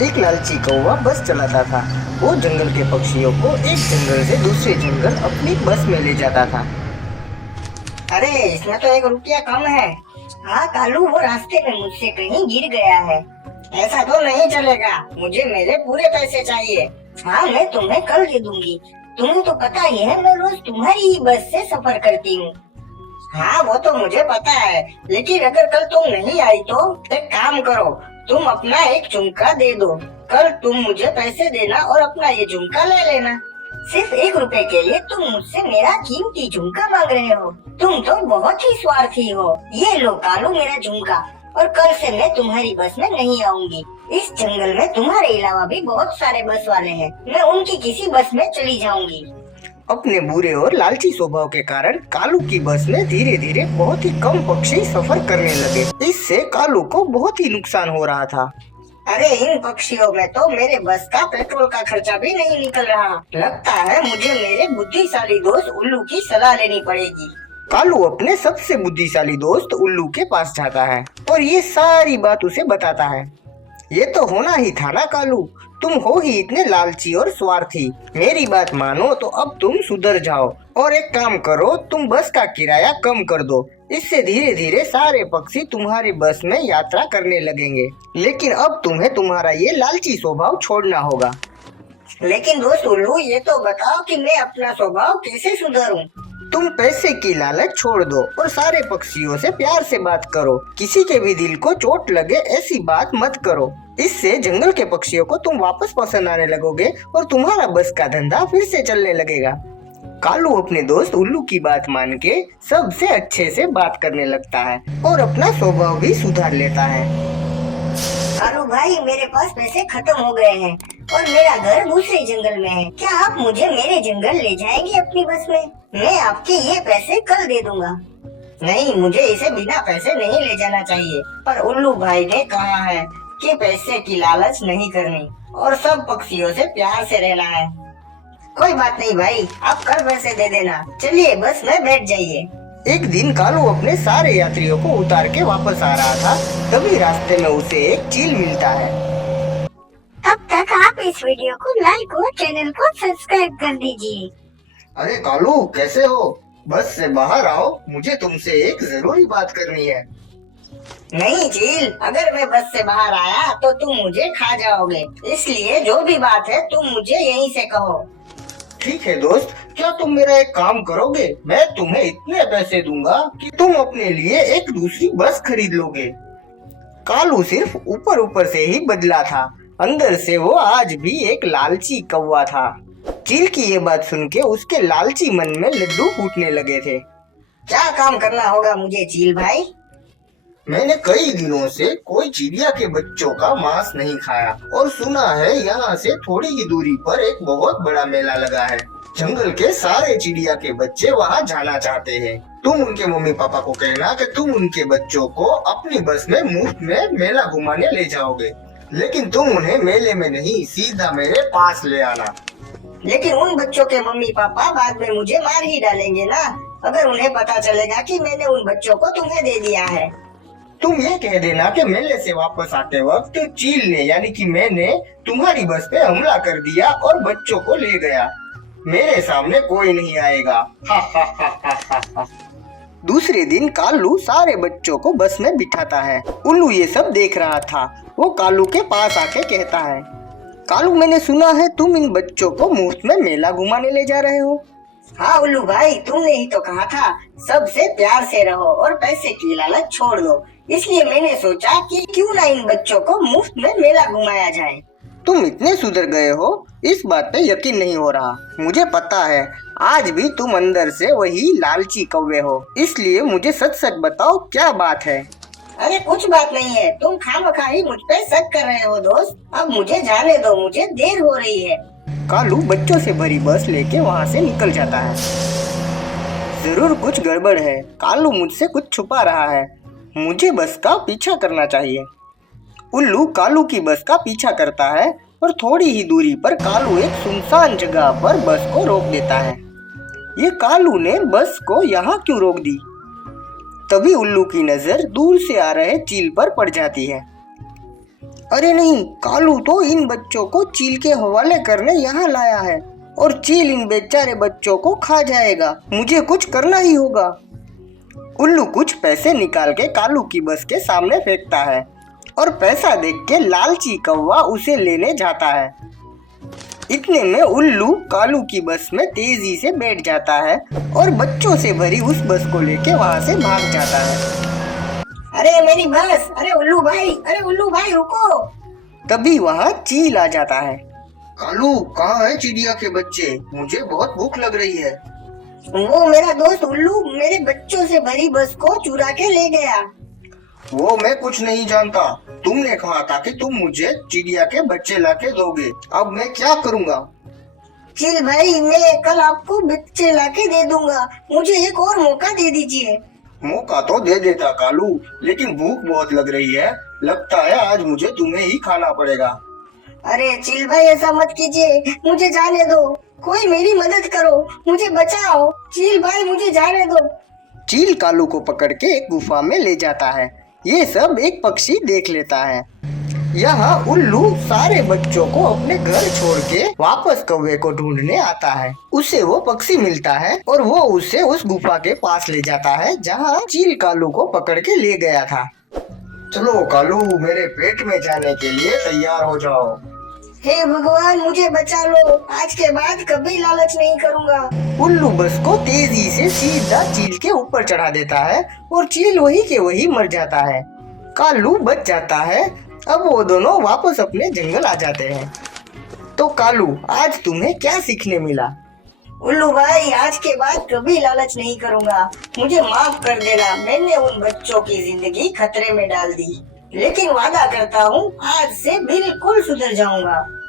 एक लालची कौवा बस चलाता था। वो जंगल के पक्षियों को एक जंगल से दूसरे जंगल अपनी बस में ले जाता था। अरे इसमें तो 1 रुपया कम है। हाँ कालू, वो रास्ते में मुझसे कहीं गिर गया है। ऐसा तो नहीं चलेगा, मुझे मेरे पूरे पैसे चाहिए। हाँ मैं तुम्हें कल दे दूंगी। तुम्हें तो पता ही है मैं रोज तुम्हारी ही बस से सफर करती हूँ। हाँ वो तो मुझे पता है, लेकिन अगर कल तुम नहीं आई तो एक काम करो, तुम अपना एक झुमका दे दो। कल तुम मुझे पैसे देना और अपना ये झुमका ले लेना। सिर्फ 1 रुपए के लिए तुम मुझसे मेरा कीमती झुमका मांग रहे हो? तुम तो बहुत ही स्वार्थी हो। ये लो कालू मेरा झुमका, और कल से मैं तुम्हारी बस में नहीं आऊंगी। इस जंगल में तुम्हारे अलावा भी बहुत सारे बस वाले हैं, मैं उनकी किसी बस में चली जाऊंगी। अपने बुरे और लालची स्वभाव के कारण कालू की बस में धीरे धीरे बहुत ही कम पक्षी सफर करने लगे। इससे कालू को बहुत ही नुकसान हो रहा था। अरे इन पक्षियों में तो मेरे बस का पेट्रोल का खर्चा भी नहीं निकल रहा। लगता है मुझे मेरे बुद्धिशाली दोस्त उल्लू की सलाह लेनी पड़ेगी। कालू अपने सबसे बुद्धिशाली दोस्त उल्लू के पास जाता है और ये सारी बात उसे बताता है। ये तो होना ही था ना कालू, तुम हो ही इतने लालची और स्वार्थी। मेरी बात मानो तो अब तुम सुधर जाओ और एक काम करो, तुम बस का किराया कम कर दो। इससे धीरे धीरे सारे पक्षी तुम्हारी बस में यात्रा करने लगेंगे। लेकिन अब तुम्हें तुम्हारा ये लालची स्वभाव छोड़ना होगा। लेकिन दोस्त उल्लू, ये तो बताओ कि मैं अपना स्वभाव कैसे सुधारूं? तुम पैसे की लालच छोड़ दो और सारे पक्षियों से प्यार से बात करो। किसी के भी दिल को चोट लगे ऐसी बात मत करो। इससे जंगल के पक्षियों को तुम वापस पसंद आने लगोगे और तुम्हारा बस का धंधा फिर से चलने लगेगा। कालू अपने दोस्त उल्लू की बात मान के सबसे अच्छे से बात करने लगता है और अपना स्वभाव भी सुधार लेता है। कालू भाई, मेरे पास पैसे खत्म हो गए हैं और मेरा घर दूसरे जंगल में है। क्या आप मुझे मेरे जंगल ले जाएंगे अपनी बस में? मैं आपके ये पैसे कल दे दूंगा। नहीं, मुझे इसे बिना पैसे नहीं ले जाना चाहिए, पर उल्लू भाई ने कहा है कि पैसे की लालच नहीं करनी और सब पक्षियों से प्यार से रहना है। कोई बात नहीं भाई, आप कल पैसे दे देना। चलिए बस में बैठ जाइए। एक दिन कालू अपने सारे यात्रियों को उतार के वापस आ रहा था, तभी रास्ते में उसे एक चील मिलता है। तब तक आप इस वीडियो को लाइक और चैनल को सब्सक्राइब कर दीजिए। अरे कालू, कैसे हो? बस से बाहर आओ, मुझे तुमसे एक जरूरी बात करनी है। नहीं चील, अगर मैं बस से बाहर आया तो तुम मुझे खा जाओगे, इसलिए जो भी बात है तुम मुझे यहीं से कहो। ठीक है दोस्त, क्या तुम मेरा एक काम करोगे? मैं तुम्हें इतने पैसे दूंगा कि तुम अपने लिए एक दूसरी बस खरीद लोगे। कालू सिर्फ ऊपर ऊपर से ही बदला था, अंदर से वो आज भी एक लालची कौवा था। चील की ये बात सुन के उसके लालची मन में लड्डू फूटने लगे थे। क्या काम करना होगा मुझे चील भाई? मैंने कई दिनों से कोई चिड़िया के बच्चों का मांस नहीं खाया और सुना है यहाँ से थोड़ी ही दूरी पर एक बहुत बड़ा मेला लगा है। जंगल के सारे चिड़िया के बच्चे वहाँ जाना चाहते हैं। तुम उनके मम्मी पापा को कहना कि तुम उनके बच्चों को अपनी बस में मुफ्त में मेला घुमाने ले जाओगे, लेकिन तुम उन्हें मेले में नहीं, सीधा मेरे पास ले आना। लेकिन उन बच्चों के मम्मी पापा बाद में मुझे मार ही डालेंगे ना, अगर उन्हें पता चलेगा कि मैंने उन बच्चों को तुम्हें दे दिया है। तुम ये कह देना कि मेले से वापस आते वक्त चील ने यानी कि मैंने तुम्हारी बस पे हमला कर दिया और बच्चों को ले गया। मेरे सामने कोई नहीं आएगा। हा हा हा हा हा हा। दूसरे दिन कालू सारे बच्चों को बस में बिठाता है। उल्लू ये सब देख रहा था। वो कालू के पास आके कहता है, कालू मैंने सुना है तुम इन बच्चों को मुफ्त में मेला घुमाने ले जा रहे हो। हाँ उल्लू भाई, तुमने ही तो कहा था सबसे प्यार से रहो और पैसे की लालच छोड़ दो, इसलिए मैंने सोचा कि क्यों ना इन बच्चों को मुफ्त में मेला घुमाया जाए। तुम इतने सुधर गए हो, इस बात पे यकीन नहीं हो रहा। मुझे पता है आज भी तुम अंदर से वही लालची कौवे हो, इसलिए मुझे सच सच बताओ क्या बात है। अरे कुछ बात नहीं है, तुम खामखा ही मुझ पे शक कर रहे हो दोस्त। अब मुझे जाने दो, मुझे देर हो रही है। कालू बच्चों से भरी बस लेके वहाँ से निकल जाता है। जरूर कुछ गड़बड़ है, कालू मुझसे कुछ छुपा रहा है, मुझे बस का पीछा करना चाहिए। उल्लू कालू की बस का पीछा करता है और थोड़ी ही दूरी पर कालू एक सुनसान जगह पर बस को रोक देता है। ये कालू ने बस को यहाँ क्यों रोक दी? तभी उल्लू की नजर दूर से आ रहे चील पर पड़ जाती है। अरे नहीं, कालू तो इन बच्चों को चील के हवाले करने यहाँ लाया है और चील इन बेचारे बच्चों को खा जाएगा। मुझे कुछ करना ही होगा। उल्लू कुछ पैसे निकाल के कालू की बस के सामने फेंकता है और पैसा देख के लालची कौवा उसे लेने जाता है। इतने में उल्लू कालू की बस में तेजी से बैठ जाता है और बच्चों से भरी उस बस को लेके वहाँ से भाग जाता है। अरे मेरी बस, अरे उल्लू भाई रुको। तभी वहाँ चील आ जाता है। कालू, कहाँ है चिड़िया के बच्चे? मुझे बहुत भूख लग रही है। वो मेरा दोस्त उल्लू मेरे बच्चों से भरी बस को चुरा के ले गया। वो मैं कुछ नहीं जानता। तुमने कहा था कि तुम मुझे चिड़िया के बच्चे लाके दोगे। अब मैं क्या करूँगा? चील भाई, मैं कल आपको बच्चे लाके दे दूंगा। मुझे एक और मौका दे दीजिए। मौका तो दे देता कालू, लेकिन भूख बहुत लग रही है। लगता है आज मुझे तुम्हें ही खाना पड़ेगा। अरे चील भाई, ऐसा मत कीजिए, मुझे जाने दो। कोई मेरी मदद करो, मुझे बचाओ। चील भाई, मुझे जाने दो। चील कालू को पकड़ के एक गुफा में ले जाता है। ये सब एक पक्षी देख लेता है। यहाँ उल्लू सारे बच्चों को अपने घर छोड़ के वापस कौवे को ढूंढने आता है। उसे वो पक्षी मिलता है और वो उसे उस गुफा के पास ले जाता है जहाँ चील कालू को पकड़ के ले गया था। चलो कालू, मेरे पेट में जाने के लिए तैयार हो जाओ। हे भगवान, मुझे बचा लो। आज के बाद कभी लालच नहीं करूँगा। उल्लू बस को तेजी से सीधा चील के ऊपर चढ़ा देता है और चील वही के वही मर जाता है। कालू बच जाता है। अब वो दोनों वापस अपने जंगल आ जाते हैं। तो कालू, आज तुम्हें क्या सीखने मिला? उल्लू भाई, आज के बाद कभी लालच नहीं करूँगा। मुझे माफ कर देना, मैंने उन बच्चों की जिंदगी खतरे में डाल दी। लेकिन वादा करता हूँ, आज से बिल्कुल सुधर जाऊंगा।